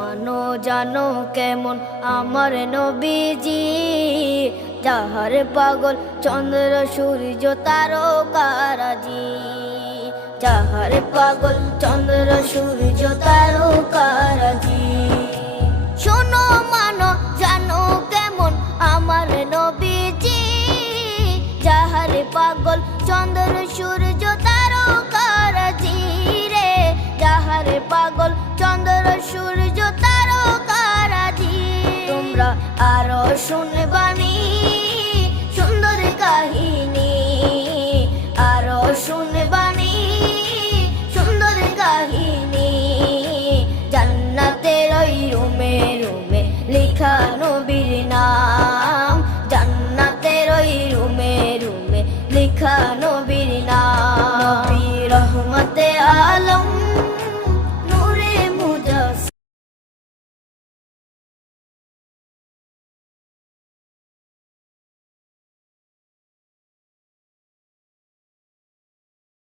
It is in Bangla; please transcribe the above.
মানো জানো কেমন আমার নবীজি, যাহার পাগল চন্দ্র সূর্য তারকারাজি, যাহার পাগল চন্দ্র সূর্য তারকারাজি। শোনো মানো জানো কেমন আমার নবীজি, যাহার পাগল চন্দ্র সূর্য তারকারাজি রে, যাহার পাগল চন্দ্র সূর্য তারকারাজি। তোমরা আরো শুনে